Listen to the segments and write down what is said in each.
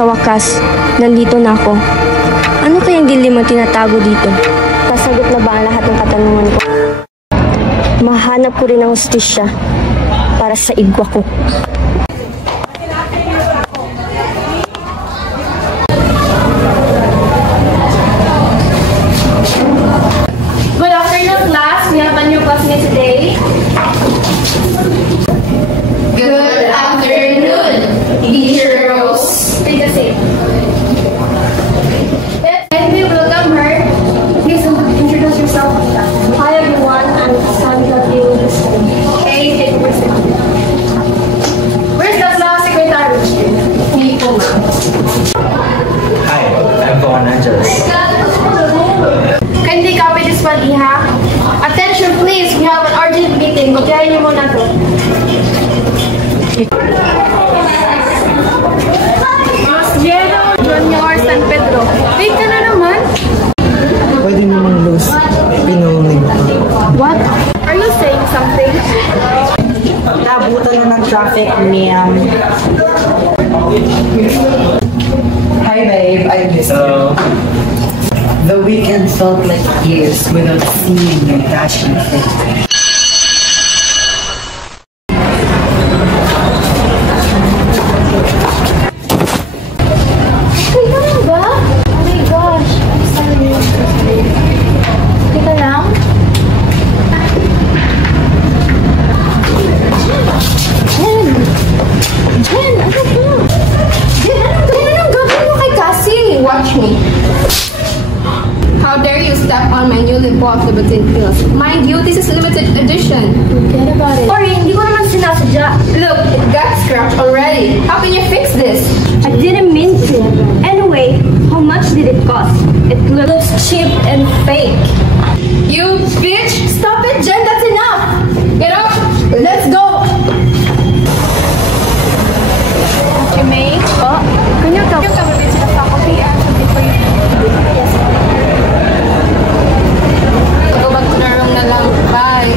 sa wakas, nandito na ako. Ano kayang dilim ang tinatago dito? Nasagot na ba ang lahat ng katanungan ko? Mahanap ko rin ang hustisya para sa igwa ko. Good afternoon, class. We have a new classmate today. Good afternoon, teacher Rose. Take a seat. Let me welcome her. Please introduce yourself. Hi everyone, I'm Sandra Davis. Okay, take a seat. Where's the class secretary? Nico. Hi, I'm Von Angeles. Kindly copy this one, Iha. Attention please, we have an urgent meeting. Kopyahin niyo muna to. Mas Jero Junior San Pedro. Wait ka na naman. Pwede namang lose. Pinuling. What? Are you saying something? Nabutan na ng traffic, ma'am. Hi babe, I miss you. The weekend felt like years without seeing your dashing face. Kailan ba? Oh my gosh, I'm sorry. Teka lang. Jen, ano ba? Jen, anong gagawin mo kay Cassie? Watch me. How dare you step on my newly bought Louboutin heels? Mind you, this is limited edition. Forget about it. Sorry, hindi ko naman sinasadya. Look, it got scratched already. How can you fix this? I didn't mean to. Anyway, how much did it cost? It looks cheap and fake. You bitch! Stop it, Jen! That's enough! Get up! Let's go! May? Oh, can you come? Yung kamabit sila faculty and sabi ko yun. Yes. Go back to the room na lang. Bye!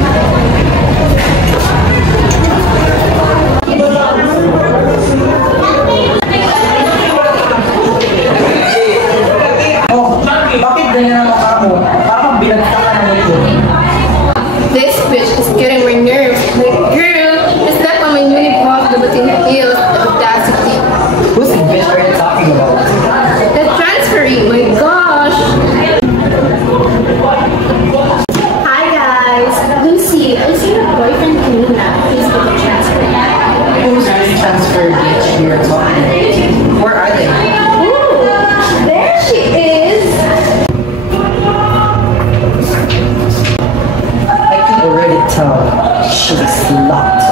Oh, bakit ganyan ang mukha mo? Parang binagtakan na ito. This bitch is getting my nerves. Like, girl, is that on my newly bought Louboutin heels? The audacity. Who's the bitch are you talking about? The transferee, my gosh! Hi guys! Lucy, I see your boyfriend Kanina. He's the transferee. Who's this transfer bitch you're talking about? Where are they? Ooh, there she is! I can already tell she's a slut.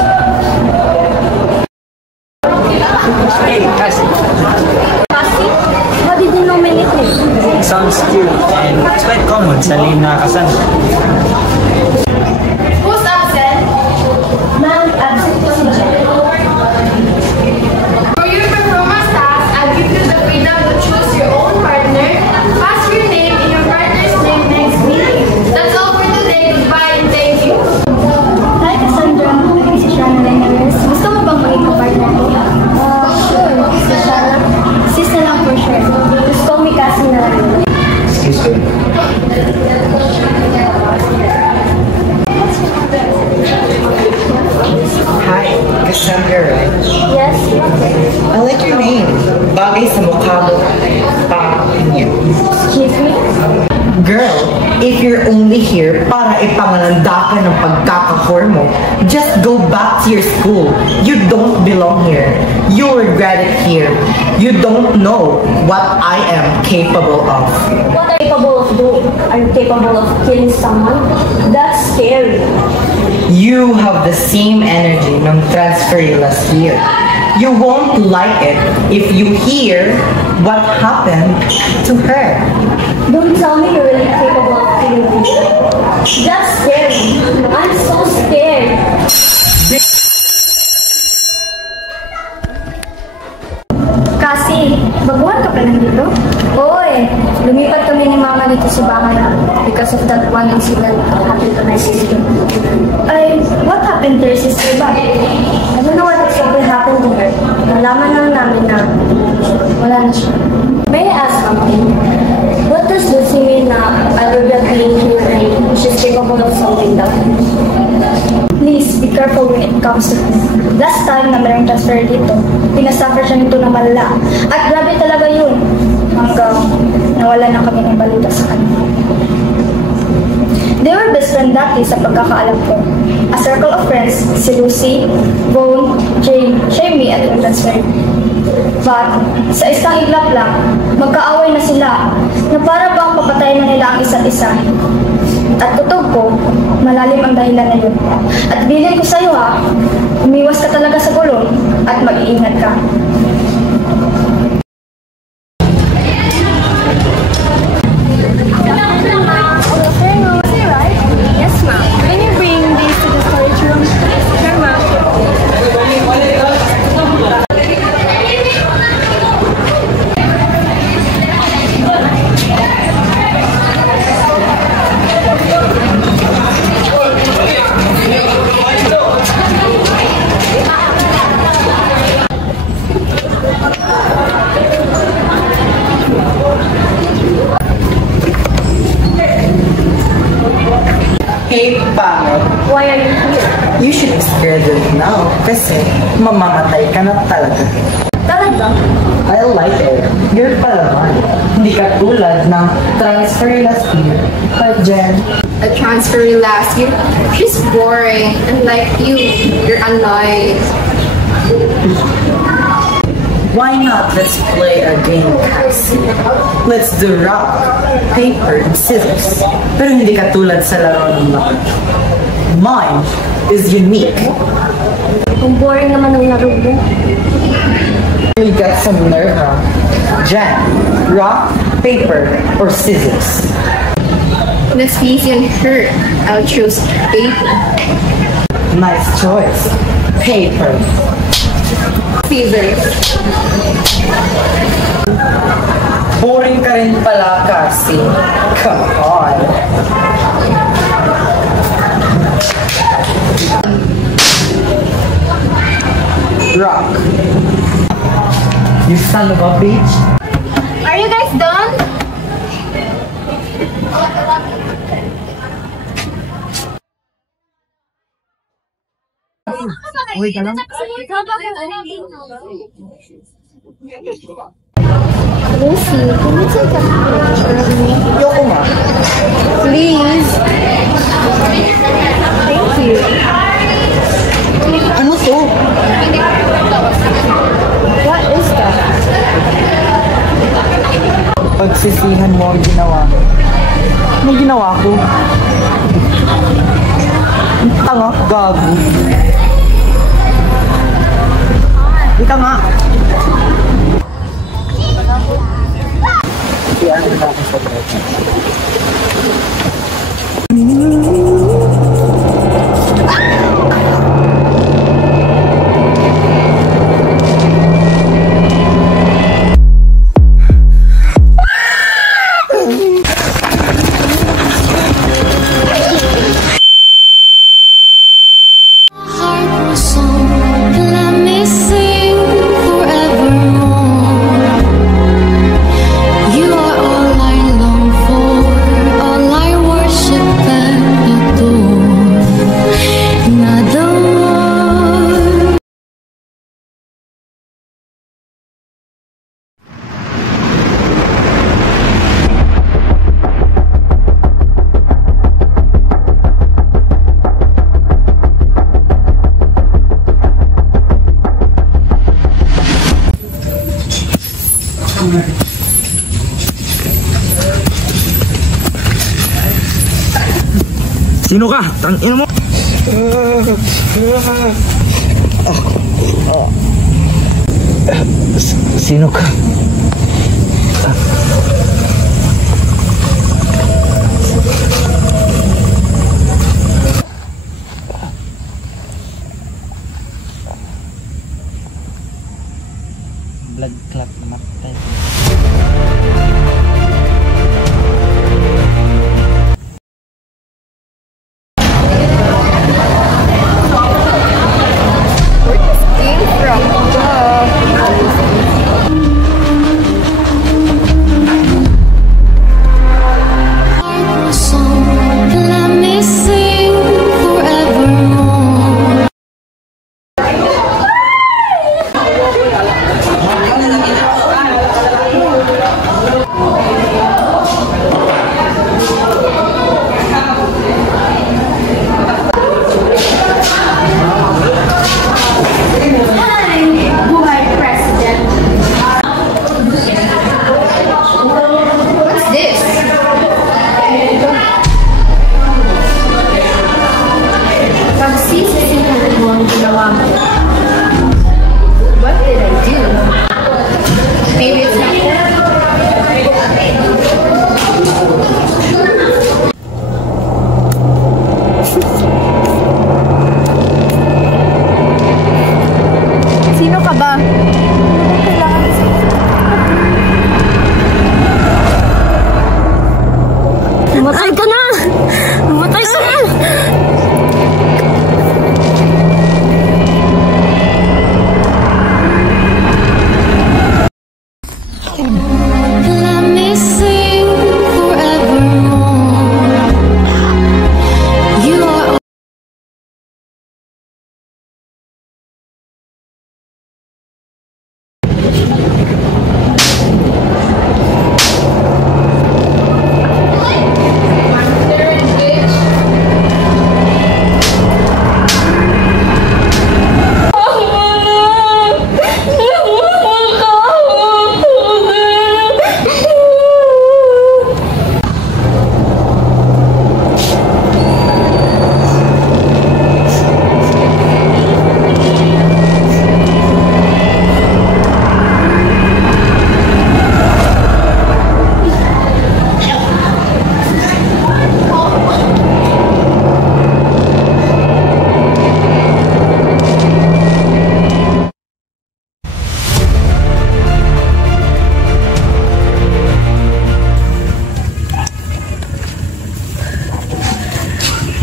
Hey, Cassie. Cassie, how did you nominate me? Sounds cute and it's quite common sa name na Cassandra. Who's absent? Ma'am, absent po si Jen. For your performance task, I'll give you the freedom to choose your own partner. Pass your name and your partner's name next meeting. That's all for today. Goodbye and thank you. Hi, Cassandra. Ako si Shana Lenares. Gusto mo bang maging kapartner ko? Sure. Si Shana. Sis na lang for sure. Gusto ko may Cassie na lang. Excuse me. Hi, Cassandra, right? Yes? I like your name. Bagay sa mukha mo. Excuse me? Girl, if you're only here para ipangalanda ka ng pagkaka-whore mo, just go back to your school. You don't belong here. You'll regret it here. You don't know what I am capable of. What are you capable of doing? Are you capable of killing someone? That's scary. You have the same energy ng transfer last year. You won't like it if you hear what happened to her. Don't tell me you're really capable of killing people. That's scary. I'm so scared. Kasi, baguhan ka pa lang dito? Oo eh. Lumipat kami ni Mama dito sa bahay because of that one incident that happened to my sister. Ay, what happened to your sister ba? I don't know what exactly happened to her. Nalaman lang namin na Wala na siya. May I ask something? What does Lucy mean na I will be being here and she's capable of solving that? Please, be careful when it comes to this. Last time na mayroong transfer dito, pinasuffer siya nito ng malala. At grabe talaga yun. Hanggang nawala na kami ng balita sa kanya. They were best friend dati sa pagkakaalam ko. A circle of friends, si Lucy, Vaughn, Jane, Shamie at yung transfer. But, sa isang iglap lang, magkaaway na sila na para bang papatayin na nila ang isa't isa. At kutog ko, malalim ang dahilan na yun. At bilin ko sa'yo ha, umiwas ka talaga sa gulong at mag-iingat ka. Hey, pangit. Why are you here? You should be scared right now. Kasi mamamatay ka na talaga. Talaga? I like it. You're palaman. Hindi ka tulad ng transfer last year. But Jen, A transfer last year? She's boring. And like you, you're annoyed. why not let's play a game, Cassie? Let's do rock, paper, scissors. Pero hindi ka tulad sa laro ng mga. Mine is unique. Ang boring naman ng laro mo. You got some nerve, huh? Jen, rock, paper, or scissors? Let's easy and hurt. I'll choose paper. Nice choice. Paper. Scissors. Boring ka rin pala, Cassie. Come on. Rock. You son of a bitch. Are you guys done? Wait ka lang. Lucy, can you take a picture of me? Yoko nga. Please. Thank you. Ano to? What is that? Pagsisihan mo ang ginawa mo. Ano ginawa ko? Ang tanga, gago. Ika nga. Iyan na ako sa bata. Sino ka? Tangin mo. Sino ka? Blood clot na matay.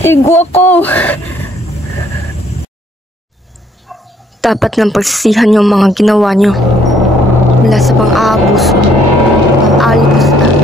Tinastigo ako. Dapat nang pagsisihan yung mga ginawa nyo mula sa pang-aabuso, pang-aligos na.